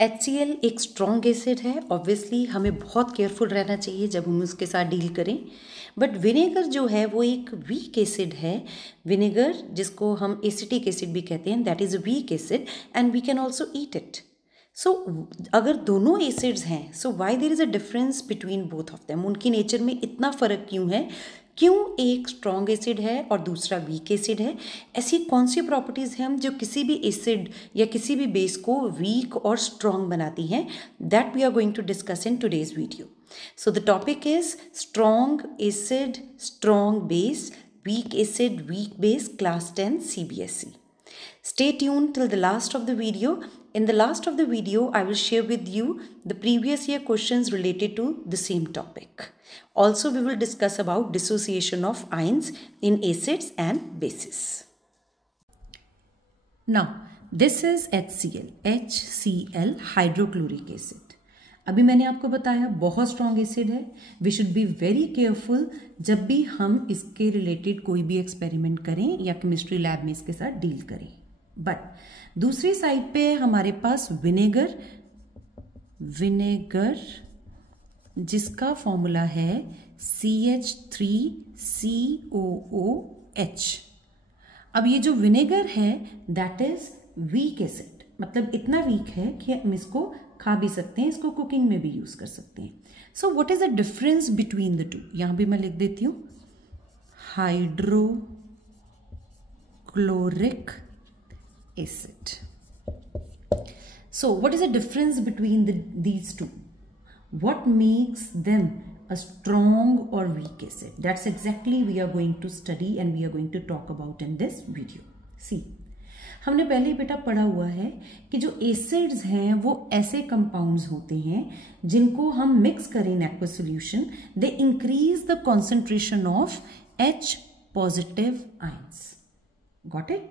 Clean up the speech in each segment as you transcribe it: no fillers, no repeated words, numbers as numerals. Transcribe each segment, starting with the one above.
HCl एक strong acid है। Obviously हमें बहुत केयरफुल रहना चाहिए जब हम उसके साथ डील करें। बट विनेगर जो है वो एक वीक एसिड है। विनेगर जिसको हम एसिटिक एसिड भी कहते हैं, that is a weak acid and we can also eat it. So अगर दोनों एसिड्स हैं, so why there is a difference between both of them. उनकी नेचर में इतना फ़र्क क्यों है? क्यों एक स्ट्रॉन्ग एसिड है और दूसरा वीक एसिड है? ऐसी कौन सी प्रॉपर्टीज़ हैं जो किसी भी एसिड या किसी भी बेस को वीक और स्ट्रॉन्ग बनाती हैं? That we are going to discuss in today's video. So the topic is strong acid, strong base, weak acid, weak base, class 10 CBSE. Stay tuned till the last of the video. In the last of the video, I will share with you the previous year questions related to the same topic. Also, we will discuss about dissociation of ions in acids and bases. Now, this is HCl, hydrochloric acid. अभी मैंने आपको बताया बहुत strong acid है। We should be very careful जब भी हम इसके रिलेटेड कोई भी एक्सपेरिमेंट करें या केमिस्ट्री लैब में इसके साथ डील करें। बट दूसरी साइड पे हमारे पास विनेगर जिसका फॉर्मूला है CH3COOH। अब ये जो विनेगर है दैट इज वीक एसिड, मतलब इतना वीक है कि हम इसको खा भी सकते हैं, इसको कुकिंग में भी यूज कर सकते हैं। So what is the difference between the two? यहां भी मैं लिख देती हूं hydrochloric acid. So what is the difference between these two? What makes them a strong or weak acid? That's exactly we are going to study and we are going to talk about in this video. See, हमने पहले बेटा पढ़ा हुआ है कि जो acids हैं वो ऐसे कंपाउंड्स होते हैं जिनको हम मिक्स करें in aqua solution, they increase the concentration of H positive ions. Got it?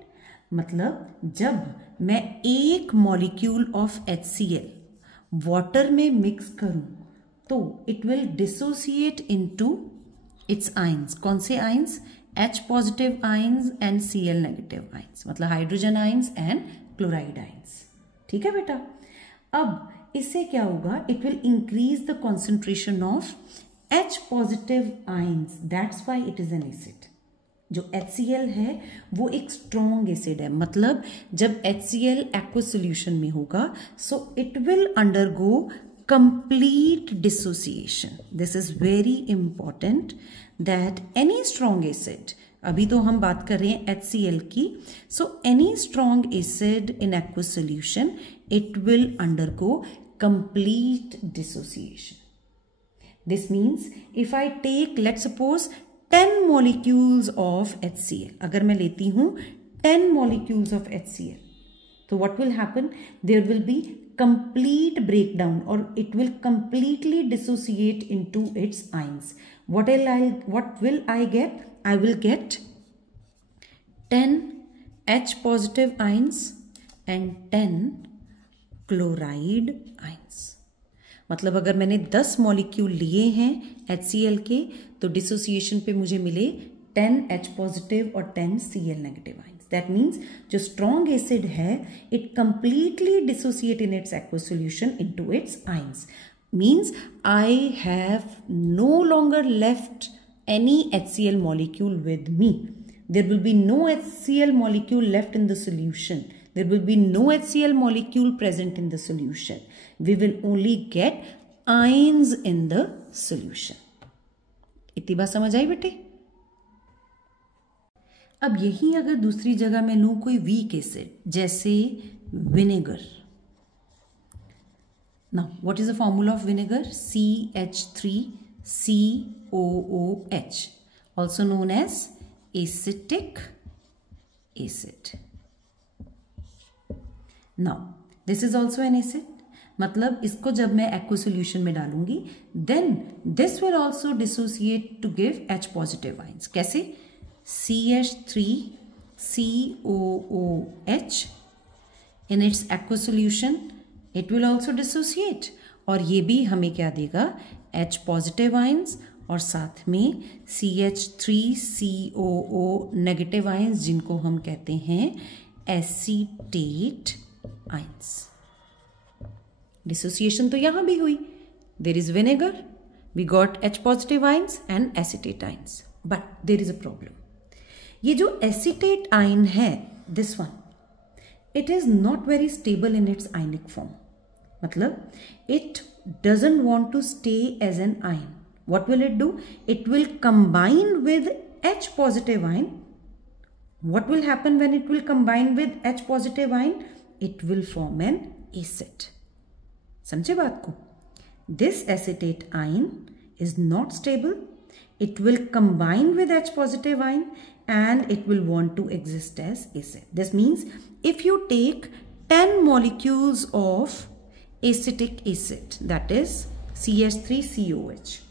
मतलब जब मैं एक मॉलिक्यूल ऑफ HCl वाटर में मिक्स करूं तो it will dissociate into its ions. कौन से आयंस? H positive ions and Cl negative ions, मतलब hydrogen ions and chloride ions. ठीक है बेटा? अब इससे क्या होगा? It will increase the concentration of H positive ions, that's why it is an acid. जो HCl है वो एक स्ट्रॉन्ग एसिड है, मतलब जब HCl एक्वा सॉल्यूशन में होगा so it will undergo complete dissociation. This is very important that any strong acid, अभी तो हम बात कर रहे हैं HCl की, so any strong acid in aqueous solution, it will undergo complete dissociation. This means if I take, let's suppose 10 molecules of HCl, अगर मैं लेती हूं 10 molecules of HCl, तो what will happen? There will be complete breakdown or it will completely dissociate into its ions. What will I get? I will get 10 H positive ions and 10 chloride ions. मतलब अगर मैंने 10 molecule लिए हैं HCl के तो dissociation पे मुझे मिले 10 H पॉजिटिव और 10 Cl negative ions. That means जो strong acid है it completely dissociate in its aqueous solution into its ions. Means I have no longer left any HCl molecule with me. There will be no HCl molecule left in the solution. There will be no HCl molecule present in the solution. We will only get ions in the solution. इतनी बात समझ आई बेटे? अब यही अगर दूसरी जगह मैं लूं कोई वीक एसिड जैसे vinegar. Now what is the formula of vinegar? CH3COOH, also known as acetic acid. Now this is also an acid, मतलब इसको जब मैं एक्वा सॉल्यूशन में डालूंगी then this will also dissociate to give H positive ions. कैसे? CH3COOH in its aqueous solution it will also dissociate और ये भी हमें क्या देगा? H पॉजिटिव आयंस और साथ में CH3COO नेगेटिव आयंस जिनको हम कहते हैं एसीटेट आयंस। डिसोसिएशन तो यहाँ भी हुई. There is vinegar, we got H positive ions and acetate ions. But there is a problem. ये जो acetate ion है, this one, it is not very stable in its ionic form. मतलब it doesn't want to stay as an ion. What will it do? It will combine with H positive ion. What will happen when it will combine with H positive ion? It will form an acid. समझे बात को? This acetate ion is not stable. It will combine with H positive ion and it will want to exist as acid. This means if you take 10 molecules of acetic acid, that is CH3COH,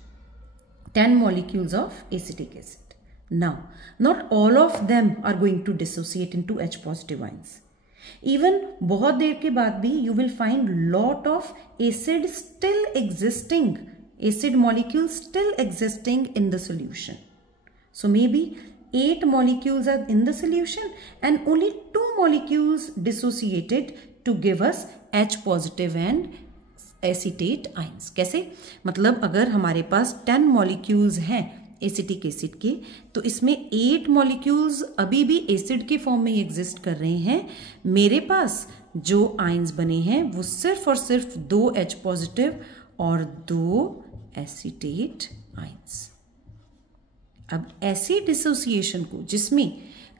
10 molecules of acetic acid. Now, not all of them are going to dissociate into H positive ions. Even बहुत देर के बाद भी you will find lot of acid still existing, acid molecules still existing in the solution. So maybe 8 molecules are in the solution and only 2 molecules dissociated to give us H positive and acetate ions. कैसे? मतलब अगर हमारे पास 10 molecules हैं acetic acid के, तो इसमें 8 molecules अभी भी एसिड के फॉर्म में एग्जिस्ट कर रहे हैं. मेरे पास जो आयंस बने हैं वो सिर्फ और सिर्फ 2 H पॉजिटिव और 2 एसिटेट आयंस. अब ऐसी डिसोसिएशन को जिसमें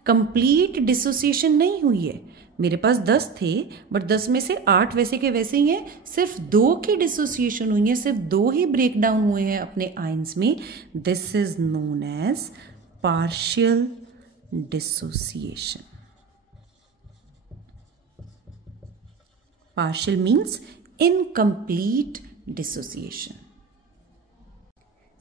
कंप्लीट डिसोसिएशन नहीं हुई है, मेरे पास 10 थे बट 10 में से 8 वैसे के वैसे ही हैं, सिर्फ 2 की डिसोसिएशन हुई है, सिर्फ 2 ही ब्रेक डाउन हुए हैं अपने आयंस में. This is known as partial dissociation. Partial means incomplete dissociation.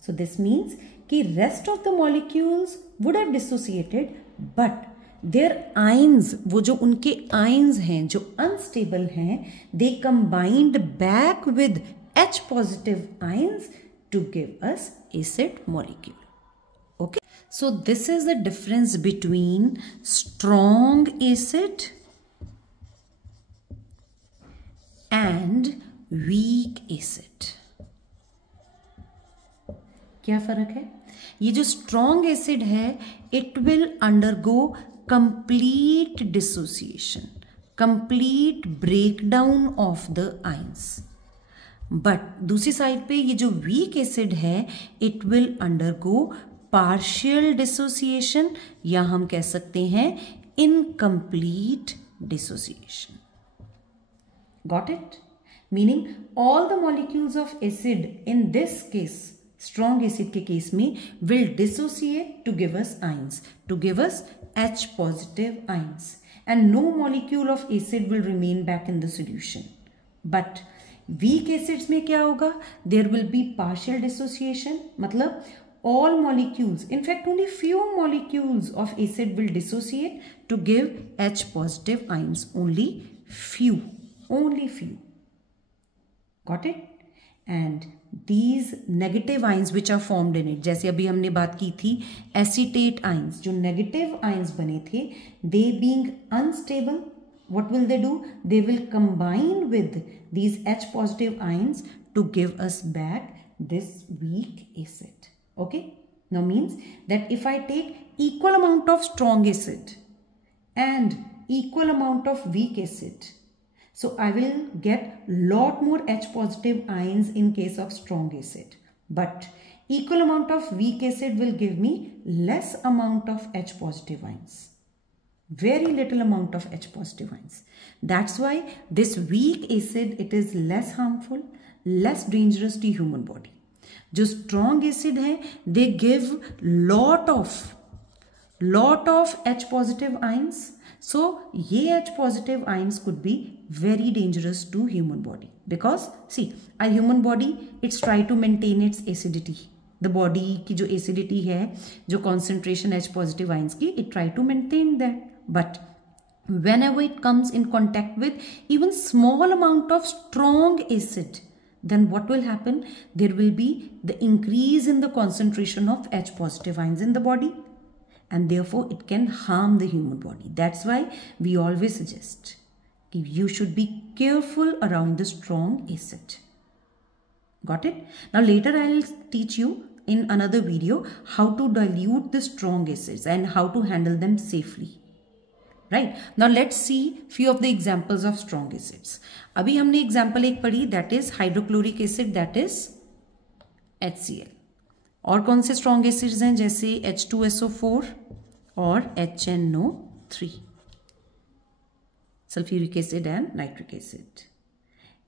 So this means कि rest of the molecules would have dissociated but their ions, वो जो उनके आयंस हैं जो अनस्टेबल हैं, they combined back with H positive ions to give us acid molecule. Okay, so this is the difference between strong acid and weak acid. क्या फर्क है? ये जो स्ट्रॉन्ग एसिड है, it will undergo complete dissociation, complete breakdown of the ions. But दूसरी side पे ये जो weak acid है, it will undergo partial dissociation या हम कह सकते हैं incomplete dissociation. Got it? Meaning all the molecules of acid in this case, strong acid के केस में, will dissociate to give us ions, to give us H positive ions, and no molecule of acid will remain back in the solution. But weak acids में क्या होगा? There will be partial dissociation. मतलब all molecules, in fact only few molecules of acid will dissociate to give H positive ions. Only few. Got it? And these negative ions which are formed in it, जैसे अभी हमने बात की थी acetate ions, जो negative ions बने थे, they being unstable, what will they do? They will combine with these H positive ions to give us back this weak acid. Okay, now means that if I take equal amount of strong acid and equal amount of weak acid, so I will get lot more H positive ions in case of strong acid. But equal amount of weak acid will give me less amount of H positive ions. Very little amount of H positive ions. That's why this weak acid, it is less harmful, less dangerous to human body. जो strong acid है, they give lot of H positive ions. So ये H positive ions could be very dangerous to human body, because see, our human body, it's try to maintain its acidity. The body की जो acidity है, जो concentration H positive ions की, it try to maintain that. But whenever it comes in contact with even small amount of strong acid, then what will happen? There will be the increase in the concentration of H positive ions in the body, and therefore it can harm the human body. That's why we always suggest You should be careful around the strong acid. Got it? Now later I will teach you in another video how to dilute the strong acids and how to handle them safely. Right? Now let's see few of the examples of strong acids. अभी हमने example एक पढ़ी, that is hydrochloric acid, that is HCl. और कौन से strong acids हैं, जैसे H2SO4 और HNO3, sulfuric acid and nitric acid.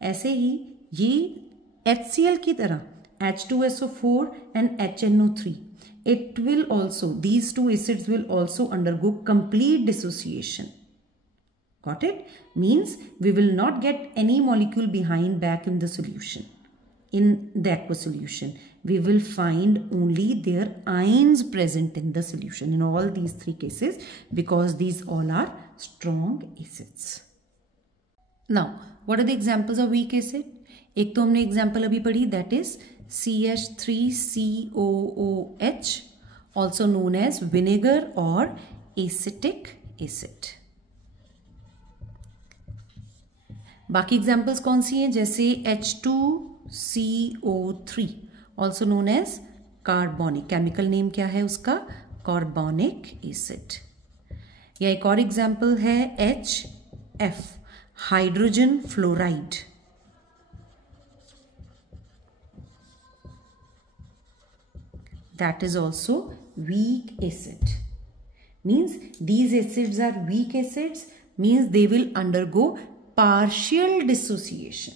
ऐसे ही ये HCl की तरह H2SO4 and HNO3, it will also, these two acids will also undergo complete dissociation. Got it? Means we will not get any molecule behind back in the solution. In the aqueous solution, we will find only their ions present in the solution in all these three cases, because these all are strong acids. Now, what are the examples of weak acid? एक तो हमने example अभी पढ़ी, that is CH3COOH, also known as vinegar or acetic acid. बाकी examples कौन सी हैं, जैसे H2CO3, also known as carbonic, chemical name क्या है उसका, carbonic acid. या एक और example है HF, hydrogen fluoride. That is also weak acid. Means these acids are weak acids, means they will undergo partial dissociation.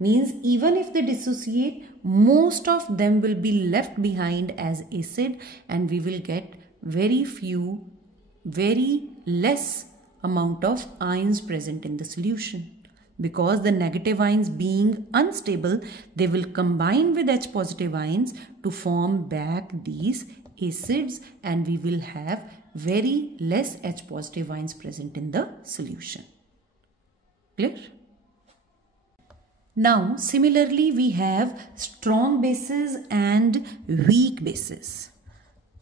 Means even if they dissociate, most of them will be left behind as acid, and we will get very less amount of ions present in the solution. Because the negative ions being unstable, they will combine with H positive ions to form back these acids, and we will have very less H positive ions present in the solution. Clear? Now similarly we have strong bases and weak bases.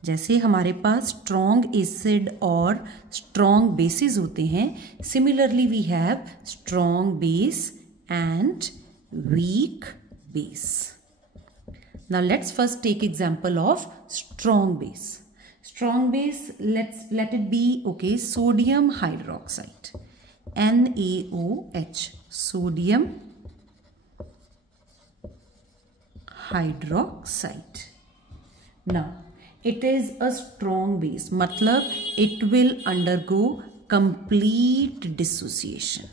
जैसे हमारे पास strong acid और strong bases होते हैं, similarly we have strong base and weak base. Now let's first take example of strong base. Strong base, let it be, okay, sodium hydroxide, NaOH, sodium hydroxide. Now it is a strong base, मतलब it will undergo complete dissociation.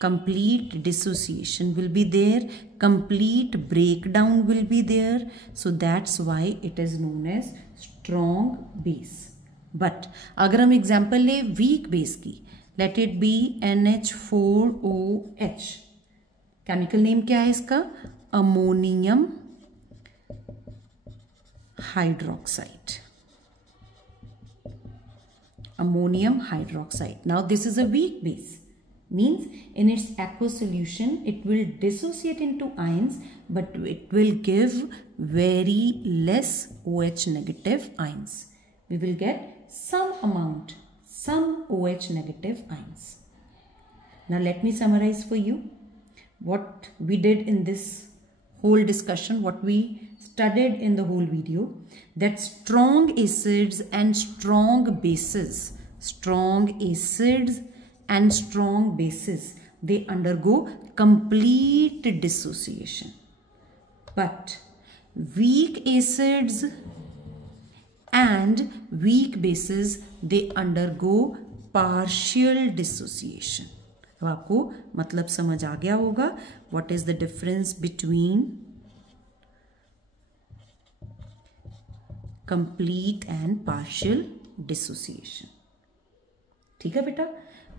Complete dissociation will be there, complete breakdown will be there, so that's why it is known as strong base. But अगर हम example ले weak base की, let it be NH4OH, chemical name क्या है इसका, ammonium hydroxide. Ammonium hydroxide. Now this is a weak base. Means in its aqueous solution it will dissociate into ions, but it will give very less OH negative ions. We will get some amount, some OH negative ions. Now let me summarize for you what we did in this whole discussion, what we studied in the whole video, that strong acids and strong bases, they undergo complete dissociation. But weak acids and weak bases, they undergo partial dissociation. अब आपको मतलब समझ आ गया होगा what is the difference between complete and partial dissociation. ठीक है बेटा,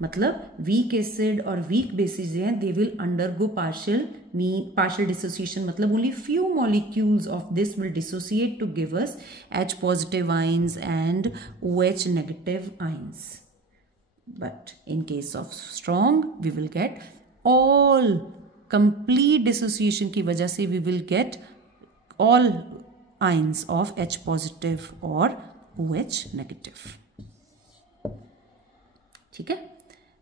मतलब weak acid और weak bases हैं, they will undergo partial dissociation, मतलब only few molecules of this will dissociate to give us H positive ions and OH negative ions. But in case of strong, we will get all complete dissociation की वजह से we will get all ions of H positive or OH negative. ठीक है?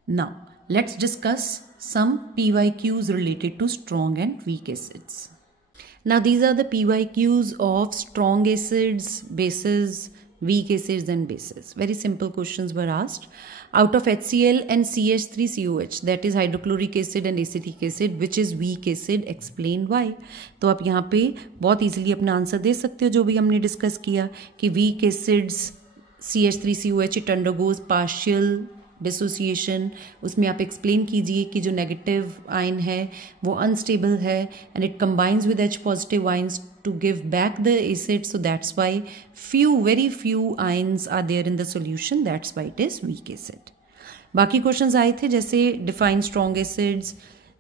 Now let's discuss some PYQs related to strong and weak acids. Now these are the PYQs of strong acids, bases, weak acids and bases. Very simple questions were asked. Out of HCl and CH3COH, that is hydrochloric acid and acetic acid, which is weak acid, explain why. तो आप यहाँ पे बहुत easily अपना answer दे सकते हो जो भी हमने डिस्कस किया कि weak acids CH3COH it undergoes partial dissociation, उसमें आप एक्सप्लेन कीजिए कि जो नेगेटिव आयन है वो अनस्टेबल है and it combines with H positive ions to give back the acid, so that's why very few ions are there in the solution, that's why it is weak acid. बाकी questions आए थे जैसे define strong acids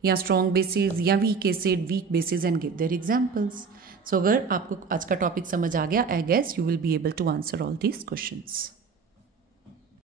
या strong bases या weak acid, weak bases and give their examples. So अगर आपको आज का टॉपिक समझ आ गया, I guess you will be able to answer all these questions.